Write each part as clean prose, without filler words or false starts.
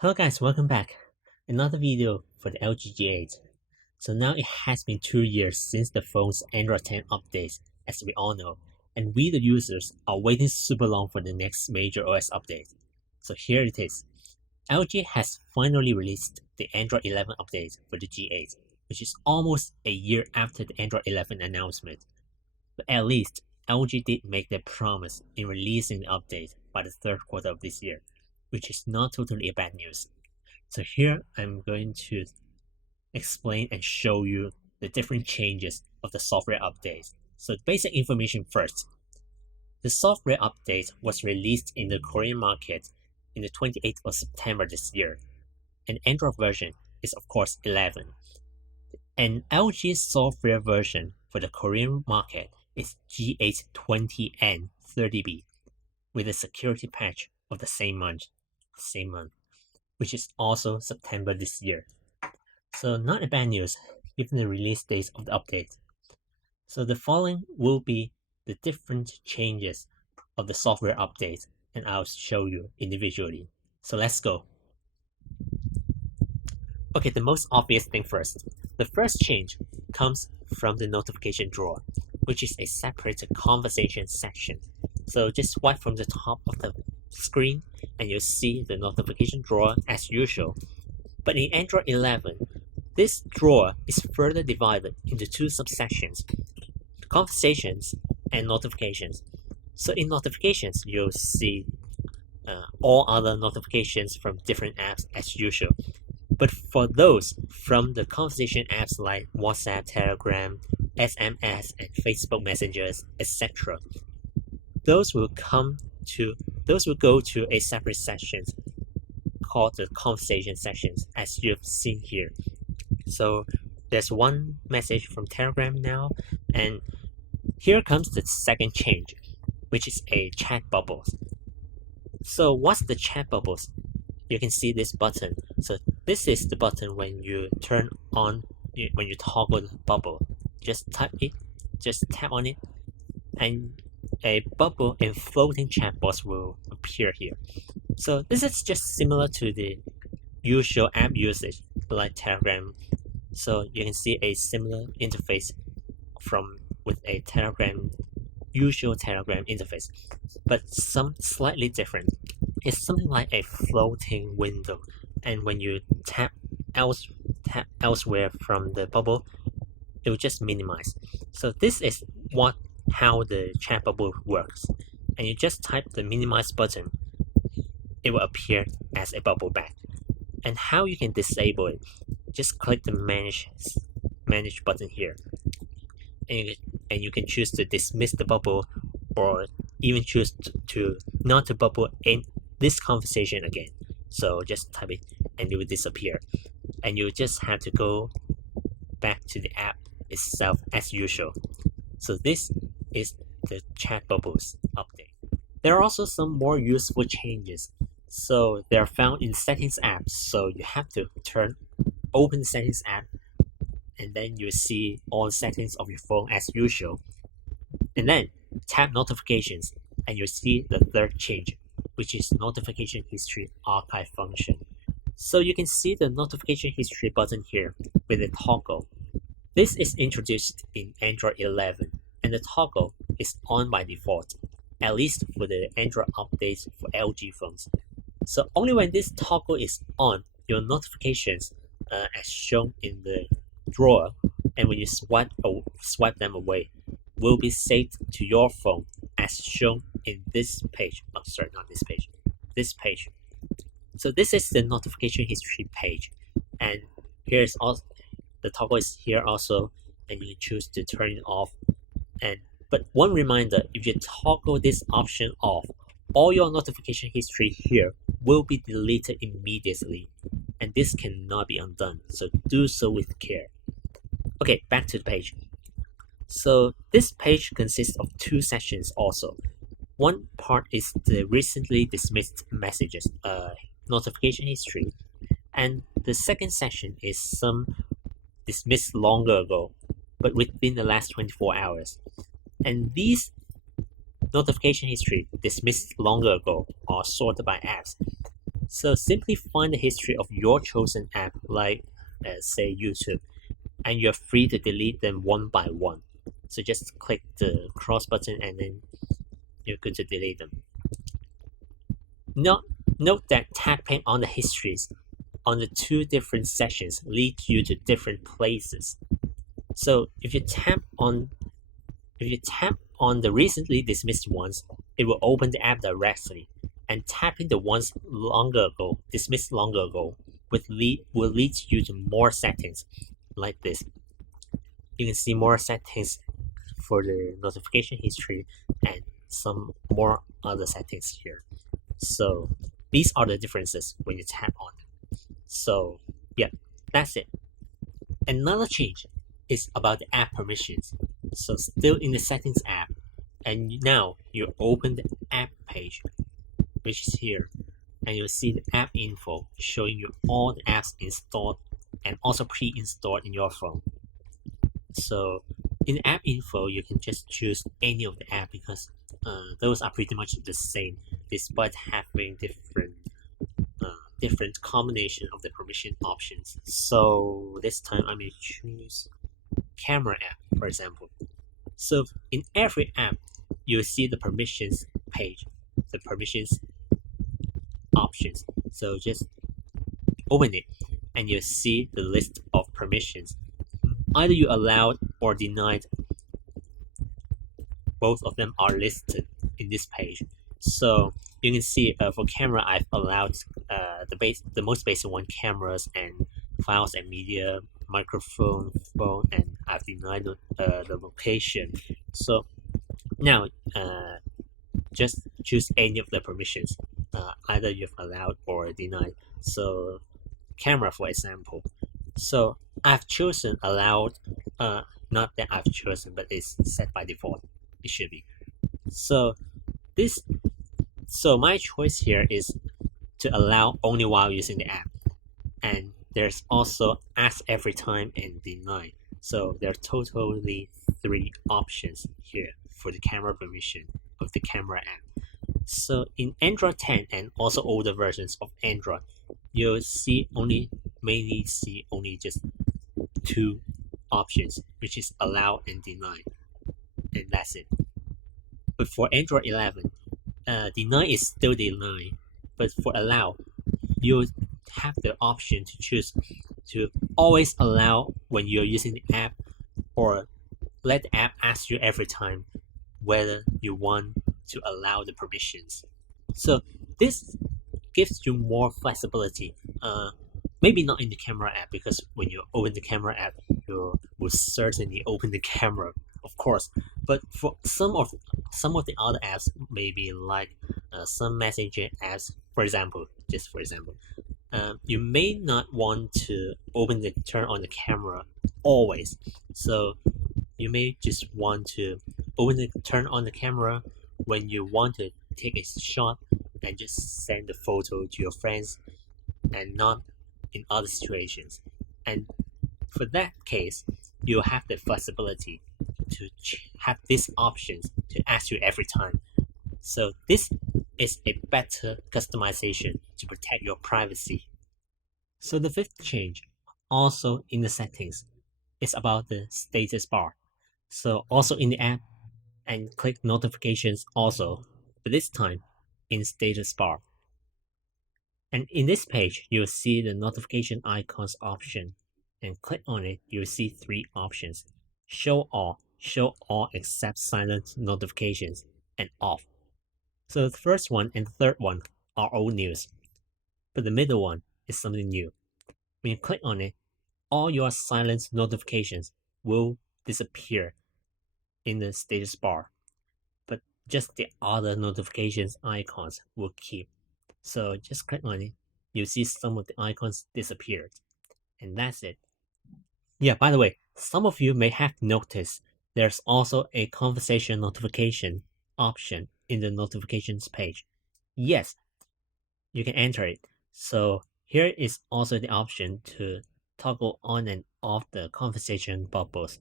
Hello guys, welcome back. Another video for the LG G8. So now it has been 2 years since the phone's Android 10 updates, as we all know, and we the users are waiting super long for the next major OS update. So here it is. LG has finally released the Android 11 update for the G8, which is almost a year after the Android 11 announcement. But at least LG did make their promise in releasing the update by the third quarter of this year, which is not totally a bad news. So here I'm going to explain and show you the different changes of the software updates. So basic information first. The software update was released in the Korean market in the 28th of September this year. And Android version is of course 11. And LG's software version for the Korean market is G8 20N 30B with a security patch of the same month, which is also September this year. So not a bad news given the release dates of the update. So the following will be the different changes of the software update, and I'll show you individually. So let's go. Okay, the most obvious thing first. The first change comes from the notification drawer, which is a separate conversation section. So just swipe from the top of the screen and you'll see the notification drawer as usual. But in Android 11, this drawer is further divided into two subsections, conversations and notifications. So in notifications, you'll see all other notifications from different apps as usual. But for those from the conversation apps like WhatsApp, Telegram, SMS, and Facebook Messengers, etc., those will go to a separate section called the conversation sections, as you've seen here. So there's one message from Telegram now, and here comes the second change, which is a chat bubbles. So what's the chat bubbles? You can see this button. So this is the button when you toggle the bubble. Just tap on it, and a bubble and floating chat box will appear here. So this is just similar to the usual app usage like Telegram. So you can see a similar interface with a usual Telegram interface, but some slightly different. It's something like a floating window, and when you tap elsewhere from the bubble, it will just minimize. So this is how the chat bubble works, and you just type the minimize button, it will appear as a bubble back. And how you can disable it, just click the manage button here, and you can choose to dismiss the bubble, or even choose to not to bubble in this conversation again. So just type it and it will disappear, and you just have to go back to the app itself as usual. So this is the chat bubbles update. There are also some more useful changes. So they're found in settings app. So you have to open the settings app, and then you see all the settings of your phone as usual. And then tap notifications, and you see the third change, which is notification history archive function. So you can see the notification history button here with a toggle. This is introduced in Android 11, and the toggle is on by default, at least for the Android updates for LG phones. So only when this toggle is on, your notifications, as shown in the drawer, and when you swipe them away, will be saved to your phone as shown in this page. Oh, sorry, not this page. This page. So this is the notification history page, and here's also the toggle is here also, and you can choose to turn it off. But one reminder, if you toggle this option off, all your notification history here will be deleted immediately, and this cannot be undone, so do so with care. Okay, back to the page. So this page consists of two sections also. One part is the recently dismissed messages, notification history, and the second section is some dismissed longer ago, but within the last 24 hours. And these notification history dismissed longer ago are sorted by apps. So simply find the history of your chosen app, like say YouTube, and you're free to delete them one by one. So just click the cross button and then you're good to delete them. Note that tapping on the histories on the two different sessions leads you to different places. So if you tap on the recently dismissed ones, it will open the app directly, and tapping the ones dismissed longer ago, will lead you to more settings like this. You can see more settings for the notification history and some more other settings here. So these are the differences when you tap on them. So yeah, that's it. Another change is about the app permissions. So still in the settings app, and now you open the app page, which is here, and you'll see the app info showing you all the apps installed and also pre-installed in your phone. So in the app info, you can just choose any of the app because those are pretty much the same, despite having different combination of the permission options. So this time I may choose camera app, for example. So in every app, you'll see the permissions page, the permissions options. So just open it and you'll see the list of permissions. Either you allowed or denied. Both of them are listed in this page. So you can see for camera, I've allowed the most basic one, cameras and files and media, microphone, phone, and I've denied the location. So now just choose any of the permissions, either you've allowed or denied. So camera, for example. So I've chosen allowed, not that I've chosen, but it's set by default. It should be. So my choice here is to allow only while using the app, and there's also ask every time and deny. So there are totally 3 options here for the camera permission of the camera app. So in Android 10 and also older versions of Android, you'll mainly see only just 2 options, which is allow and deny, and that's it. But for Android 11, deny is still deny, but for allow, you have the option to choose to always allow when you're using the app, or let the app ask you every time whether you want to allow the permissions. So this gives you more flexibility. Maybe not in the camera app, because when you open the camera app, you will certainly open the camera, of course. But for some of the other apps, maybe like some messaging apps, for example, you may not want to turn on the camera always. So you may just want to turn on the camera when you want to take a shot and just send the photo to your friends, and not in other situations. And for that case, you have the flexibility to have these options to ask you every time. So this is a better customization to protect your privacy. So the 5th change, also in the settings, is about the status bar. So also in the app, and click notifications also, but this time in status bar. And in this page, you'll see the notification icons option, and click on it, you'll see 3 options: show all except silent notifications, and off. So the first one and the third one are old news, but the middle one is something new. When you click on it, all your silent notifications will disappear in the status bar, but just the other notifications icons will keep. So just click on it, you'll see some of the icons disappeared, and that's it. Yeah, by the way, some of you may have noticed there's also a conversation notification option in the notifications page. Yes, you can enter it. So here is also the option to toggle on and off the conversation bubbles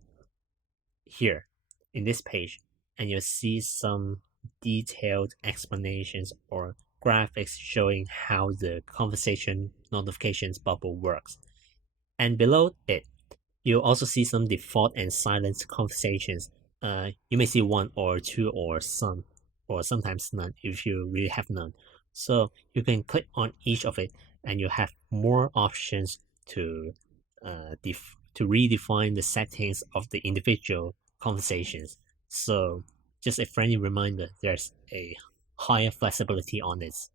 here in this page, and you'll see some detailed explanations or graphics showing how the conversation notifications bubble works. And below it, you'll also see some default and silent conversations. You may see one or two or some, or sometimes none if you really have none. So you can click on each of it and you have more options to redefine the settings of the individual conversations. So just a friendly reminder, there's a higher flexibility on this.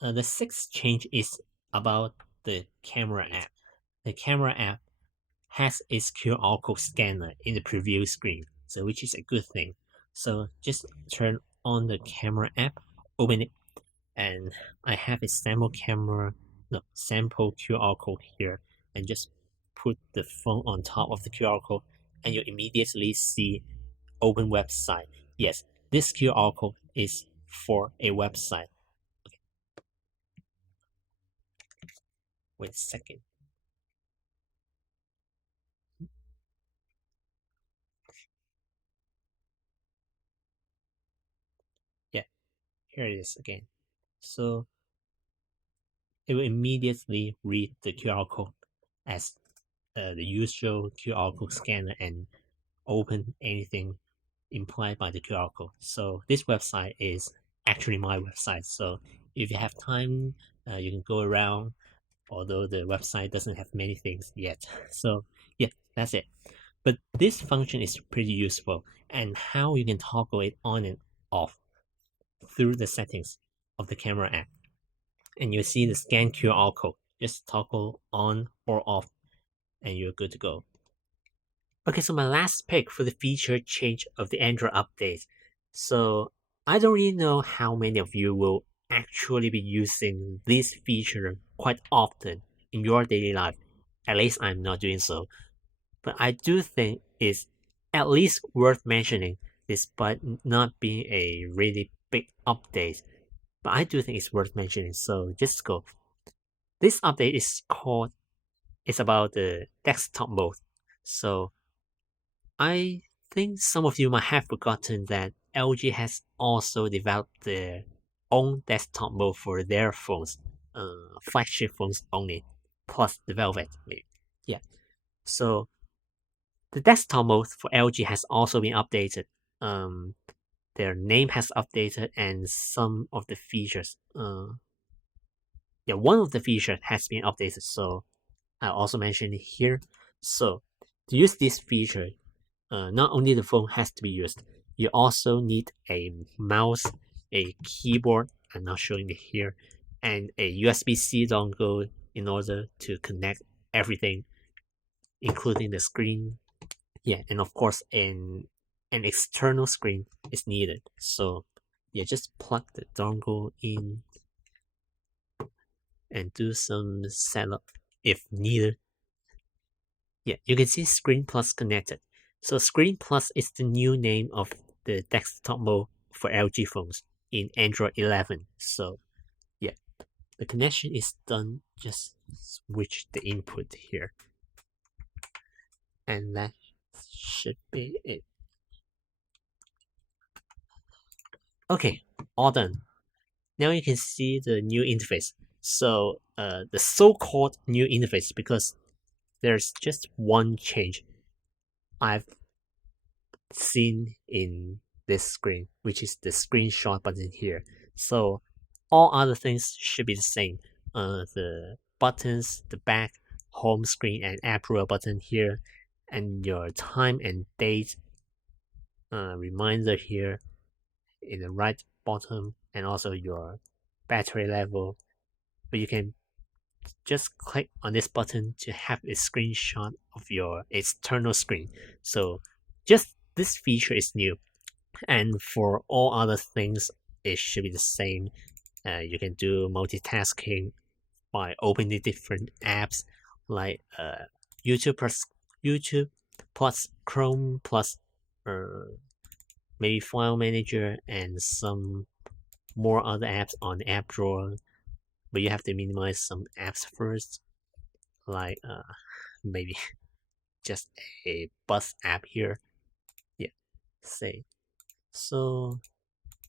The sixth change is about the camera app. The camera app has its QR code scanner in the preview screen, so which is a good thing. So just turn on the camera app, open it, and I have a sample QR code here, and just put the phone on top of the QR code, and you immediately see open website. Yes, this QR code is for a website. Okay. Wait a second. Yeah, here it is again. So it will immediately read the QR code as the usual QR code scanner and open anything implied by the QR code. So this website is actually my website. So if you have time, you can go around, although the website doesn't have many things yet. So yeah, that's it. But this function is pretty useful, and how you can toggle it on and off through the settings of the camera app. And you see the scan QR code. Just toggle on or off and you're good to go. Okay, so my last pick for the feature change of the Android update. So I don't really know how many of you will actually be using this feature quite often in your daily life. At least I'm not doing so. But I do think it's at least worth mentioning despite not being a really big update. But I do think it's worth mentioning, so just go. This update is about the desktop mode. So I think some of you might have forgotten that LG has also developed their own desktop mode for their phones, flagship phones only, plus the Velvet. Maybe. Yeah. So the desktop mode for LG has also been updated. Their name has updated, and some of the features, one of the features has been updated. So I also mentioned it here. So to use this feature, not only the phone has to be used, you also need a mouse, a keyboard, I'm not showing it here, and a USB-C dongle in order to connect everything, including the screen. Yeah, and of course an external screen is needed. So yeah, just plug the dongle in and do some setup if needed. Yeah, you can see Screen Plus connected. So Screen Plus is the new name of the desktop mode for LG phones in Android 11. So yeah, the connection is done. Just switch the input here. And that should be it. Okay, all done. Now you can see the new interface. So the so-called new interface, because there's just one change I've seen in this screen, which is the screenshot button here. So all other things should be the same. The buttons, the back, home screen, and app drawer button here, and your time and date reminder here in the right bottom, and also your battery level. But you can just click on this button to have a screenshot of your external screen. So just this feature is new, and for all other things it should be the same. You can do multitasking by opening different apps like YouTube plus Chrome plus maybe File Manager and some more other apps on the app drawer. But you have to minimize some apps first, like maybe just a bus app here. Yeah, say so.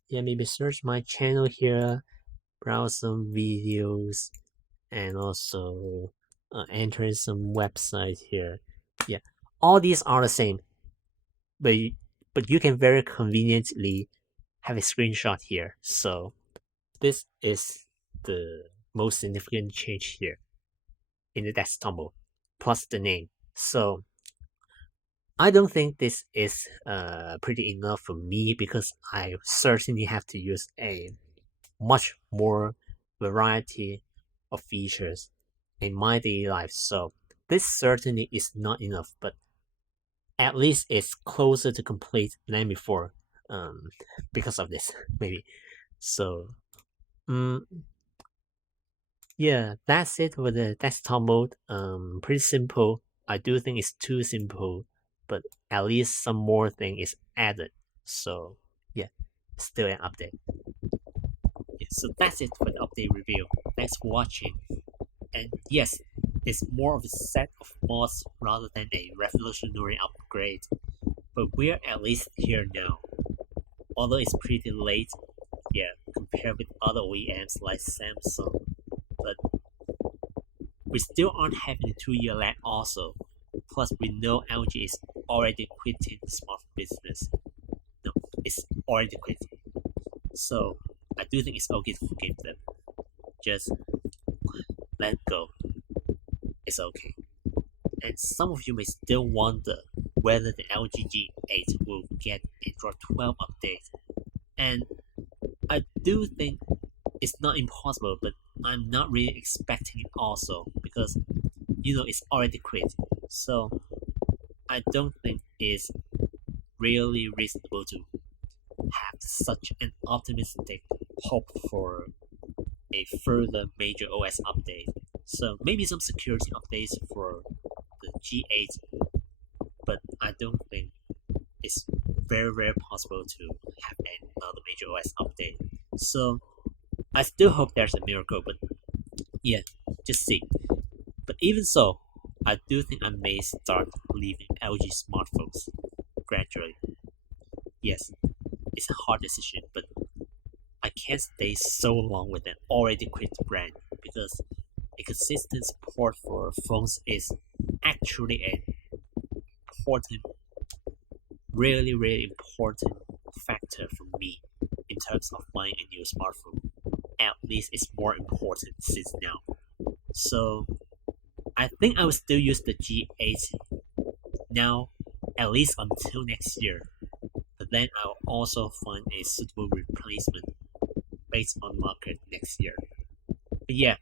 Yeah, maybe search my channel here browse some videos, and also enter some website here. Yeah, all these are the same, but you can very conveniently have a screenshot here. So this is the most significant change here in the desktop mode, plus the name. So I don't think this is pretty enough for me, because I certainly have to use a much more variety of features in my daily life. So this certainly is not enough, but at least it's closer to complete than before, because of this, maybe. So yeah, that's it for the desktop mode. Pretty simple. I do think it's too simple, but at least some more thing is added. So yeah, still an update. Yeah, so that's it for the update review. Thanks for watching. And yes, it's more of a set of mods rather than a revolutionary upgrade. But we're at least here now. Although it's pretty late, yeah, compared with other OEMs like Samsung. But we still aren't having a 2-year lag also. Plus we know LG is already quitting the smartphone business. No, it's already quitting. So I do think it's okay to forgive them. Just let it go. It's okay. And some of you may still wonder whether the LG G8 will get Android 12 update. And I do think it's not impossible, but I'm not really expecting it also, because it's already quit. So I don't think it's really reasonable to have such an optimistic hope for a further major OS update. So maybe some security updates for the G8, but I don't think it's very, very possible to have another major OS update. So I still hope there's a miracle, but yeah, just see. But even so, I do think I may start leaving LG smartphones gradually. Yes, it's a hard decision, but I can't stay so long with an already quit brand, because a consistent support for phones is actually an important, really, really important factor for me in terms of buying a new smartphone. At least it's more important since now. So I think I will still use the G8 now, at least until next year. But then I'll also find a suitable replacement based on market next year. But yeah,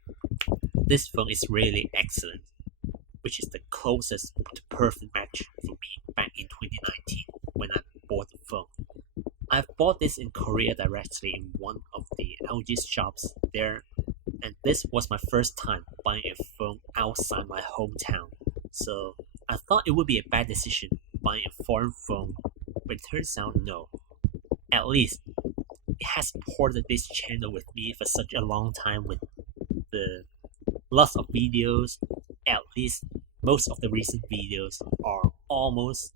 this phone is really excellent, which is the closest to perfect match for me back in 2019 when I bought the phone. I've bought this in Korea directly in one of the LG shops there, and this was my first time buying a phone outside my hometown. So I thought it would be a bad decision buying a foreign phone, but it turns out no. At least it has supported this channel with me for such a long time with the lots of videos. At least most of the recent videos are almost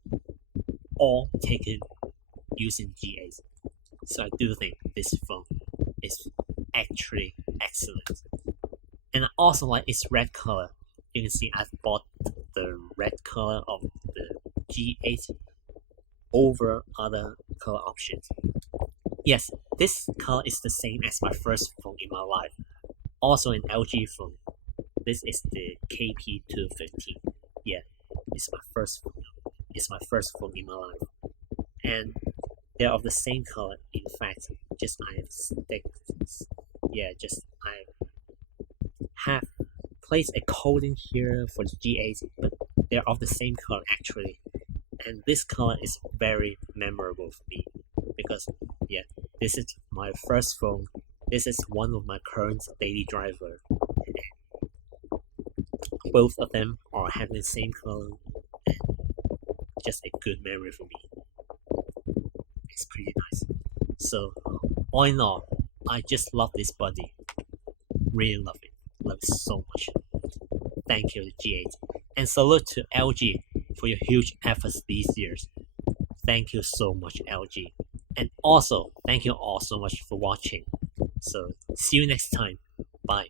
all taken using G8. So I do think this phone is actually excellent. And I also like its red color. You can see I've bought the red color of the G8 over other color options. Yes, this color is the same as my first phone in my life. Also an LG phone. This is the KP215. Yeah, it's my first phone. It's my first phone in my life. And they're of the same color. In fact, just I have placed a coating here for the G8, but they're of the same color actually. And this color is very memorable for me, because yeah, this is my first phone. This is one of my current daily driver. Both of them are having the same color, and just a good memory for me. It's pretty nice. So all in all, I just love this body. Really love it. Love it so much. Thank you, G8. And salute to LG for your huge efforts these years. Thank you so much, LG. And also, thank you all so much for watching. So see you next time. Bye.